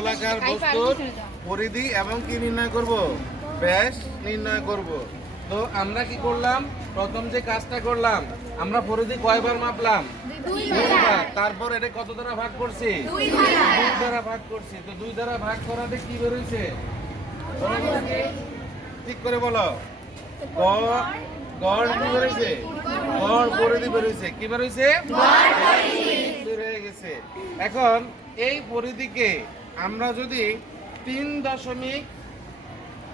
গোলাকার বস্তুর পরিধি এবং কি নির্ণয় করব, ব্যাস নির্ণয় করব। তো আমরা কি করলাম, প্রথম যে কাজটা করলাম, আমরা পরিধি কয়বার মাপলাম, দুইবার। তারপর এটা কত দ্বারা ভাগ করছি, দুই দ্বারা ভাগ করছি। তো দুই দ্বারা ভাগ করাতে কি বের হইছে, ঠিক করে বলো, গড় কি বের হইছে, গড় পরিধি বের হইছে। কি বের হইছে, বের হয়ে গেছে। এখন এই পরিধিকে আমরা যদি 3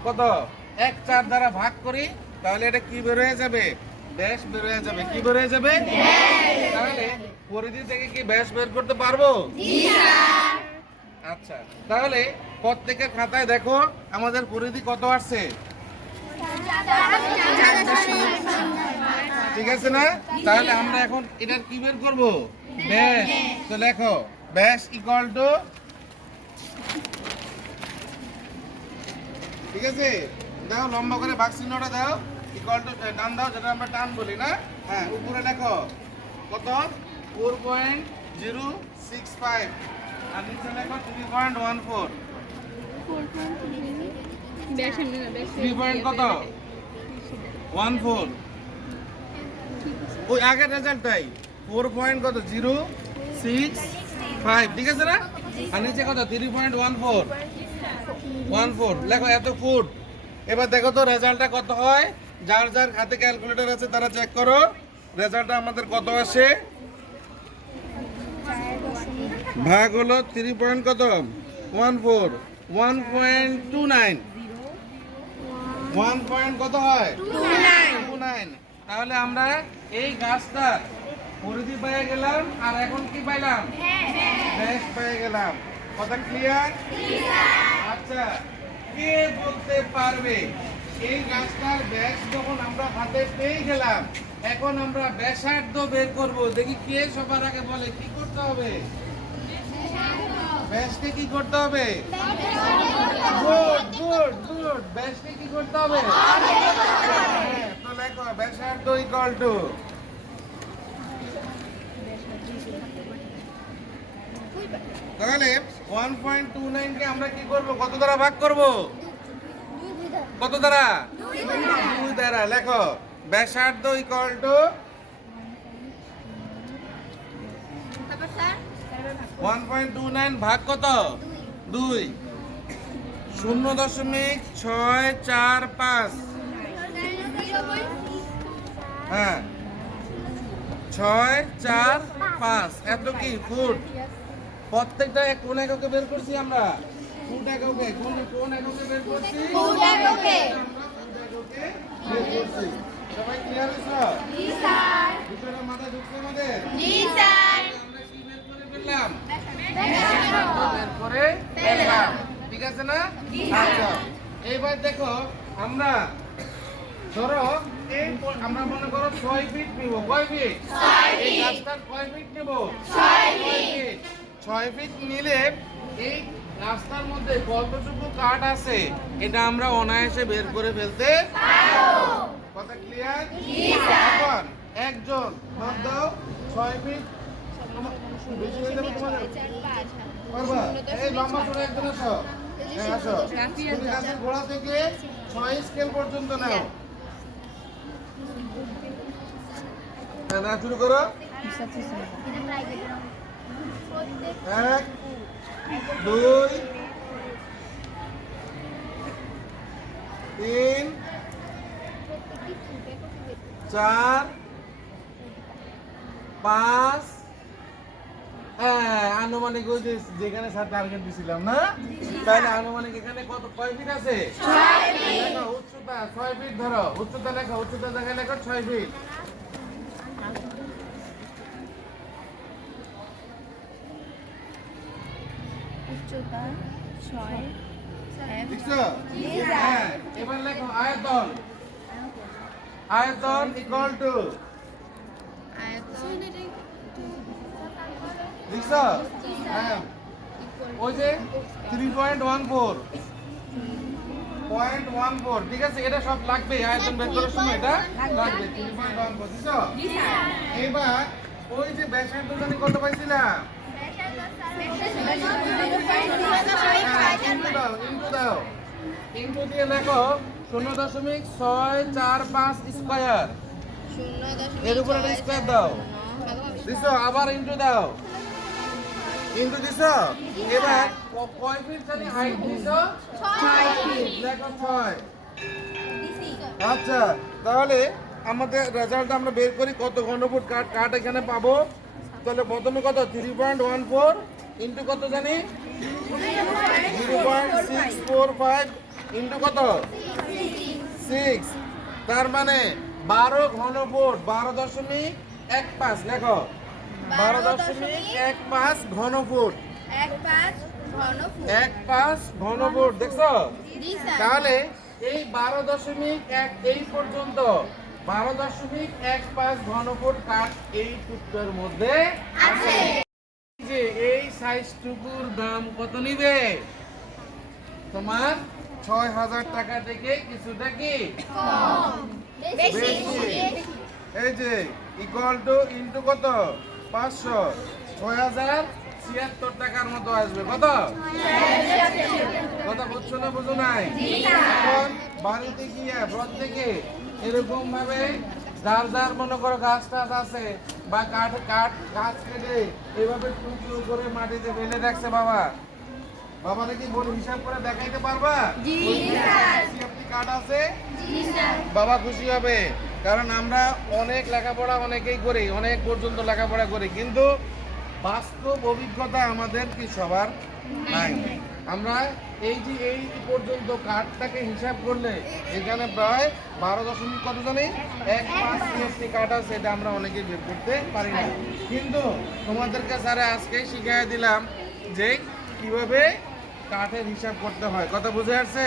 কত 1/4 দ্বারা ভাগ করি, তাহলে এটা কি বের হয়ে যাবে, ব্যাস বের হয়ে যাবে। কি বের হয়ে যাবে, তাহলে পরিধি থেকে কি ব্যাস বের করতে পারবো? আচ্ছা, তাহলে প্রত্যেকের খাতায় দেখো আমাদের পরিধি কত আসছে, ঠিক আছে না? তাহলে আমরা এখন এটার কি বের করব, ব্যাস। তো লেখো ব্যাস ইকুয়াল টু, ঠিক আছে, দাও লম্বা করে ভাগ চিহ্নটা দাও, ইকুয়াল টু টান দাও, যেটা আমরা টান বলি না। হ্যাঁ, উপরে লেখো কত, 4.065, আর নিচে লেখো 3.14। 3 কত 14, ওই আগের রেজাল্টটাই 4 কত 065, ঠিক আছে না? আর নিচে কত 3.14 লেখো, এত ফুট। এবার দেখো তো রেজাল্টটা কত হয়, যার যার হাতে ক্যালকুলেটর আছে তারা চেক করো রেজাল্টটা আমাদের কত আসে। ভাগ হলো 3 কত 14, 1.29, 1 কত হয় 29। তাহলে আমরা এই গাছটার পরিধি পেয়ে গেলাম, আর এখন কি পাইলাম, ব্যাস পেয়ে গেলাম। কথা ক্লিয়ার? আচ্ছা, কে বলতে পারবে এই গাছটার ব্যাস যখন আমরা হাতে পেয়ে গেলাম, এখন আমরা ব্যাসার্ধ বের করব। দেখি কে সবার আগে বলে কি করতে হবে, ব্যাসকে কি করতে হবে, গুড গুড গুড, ব্যাসকে কি করতে হবে, তো লেখো ব্যাসার্ধ ইকুয়াল টু, তাহলে 1.29 কে আমরা কি করব, কত দ্বারা ভাগ করব, কত দ্বারা, 2 দ্বারা। লেখো ব্যাসার্ধ ইকুয়াল টু 1.29 ভাগ কত, 2, 0.645, হ্যাঁ 645, এত কি ফুট। প্রত্যেকটা কোন এককে বের করছি আমরা, ফুট এককে। কোন এককে বের করছি, ফুট এককে। বের করছি। সবাই ক্লিয়ার হইছো? জি স্যার। বিষয়টা মাথায় ঢুকছে আমাদের? জি স্যার। আমরা কি বের করে ফেললাম, বের করে ফেললাম, ঠিক আছে না? আচ্ছা, এইবার দেখো আমরা ধরো এই আমরা মনে করো 6 ফিট নিব। কয় ফিট, এই গাছটার কয় ফিট নিব, 6 ফিট। 6 ফিট নিলে এই রাস্তার মধ্যে কতটুকু কাঠ আছে এটা আমরা অনায়াসে বের করে ফেলতে পারবো। কথা ক্লিয়ার? জি স্যার। এখন একজন ভাগ দাও, 6 ফিট বেশি হয়ে যাবে তোমাদের, পারবা? এই লম্বা করে একজন আসো, হ্যাঁ আসো, তুমি গাছের গোড়া থেকে 6 স্কেল পর্যন্ত নাও। না শুরু করো, 1 2 3 4 5, হ্যাঁ আনুমানিক ওই যে যেখানে স্যার টার্গেট দিছিলাম না, তাহলে আনুমানিক এখানে কত, কয় ফিট আছে, 6 ফিট। দেখো উচ্চতা 6 ফিট, ধরো উচ্চতা লেখো, উচ্চতা দেখে লেখো 6 ফিট। উচ্চতা 6, দেখছো? হ্যাঁ, এবার লেখো আয়তন, আয়তন ইকুয়াল টু, দেখছো? হ্যাঁ, ওই যে 3.14, ঠিক আছে, এটা সব লাগবে আয়তন বের করার সময়, এটা লাগবে 3.14, বুঝছো? এবার ওই যে ব্যাসার্ধ জানি কত পাইছিলাম, দাও ইনটু দিয়ে লেখো 0.645 স্কয়ার এর উপরে একটা স্কয়ার দাও দিছো আবার ইনটু দাও ইনটু দিছো এবার কয় ফিট জানি হাইট দিছো 6 ফিট লেখো 6 আচ্ছা তাহলে আমাদের রেজাল্ট আমরা বের করি কত ঘনফুট কাঠ এখানে পাবো তাহলে প্রথমে কত 3.14 ইনটু কত জানি 0.645 ইনটু কত 6 তার মানে 12 ঘনফুট 12.15 লেখো 12.15 ঘনফুট 15 ঘনফুট দেখছো তাহলে এই 12.1 এই পর্যন্ত 12.15 ঘনফুট কাঠ এই টুকটার মধ্যে আছে যে এই সাইজটুকুর দাম কত নিবে তোমার 6,000 টাকা থেকে কিছুটা কি বেশি এই যে ইকুয়াল টু ইনটু কত 500 6,076 টাকার মতো আসবে কত কথা বুঝছো না বুঝো নাই এখন বাড়িতে গিয়ে প্রত্যেকে এরকম ভাবে যার যার মনে করো গাছ টাছ আছে বা গাছ কেটে এইভাবে টুকরো করে মাটিতে ফেলে রাখছে বাবা কি বলে হিসাব করে দেখাইতে পারবা আপনি কাঠ আছে বাবা খুশি হবে কারণ আমরা অনেক লেখাপড়া অনেকেই করি অনেক পর্যন্ত লেখাপড়া করি কিন্তু বাস্তব অভিজ্ঞতা আমাদের কি সবার নাই আমরা এই যে এই পর্যন্ত কাঠটাকে হিসাব করলে এখানে প্রায় 12 কত জানি 1.5 সিএফটি কাঠ আছে এটা আমরা অনেকেই বের করতে পারি না কিন্তু তোমাদেরকে স্যার আজকে শিখিয়ে দিলাম যে কিভাবে কাঠের হিসাব করতে হয় কথা বুঝে আসছে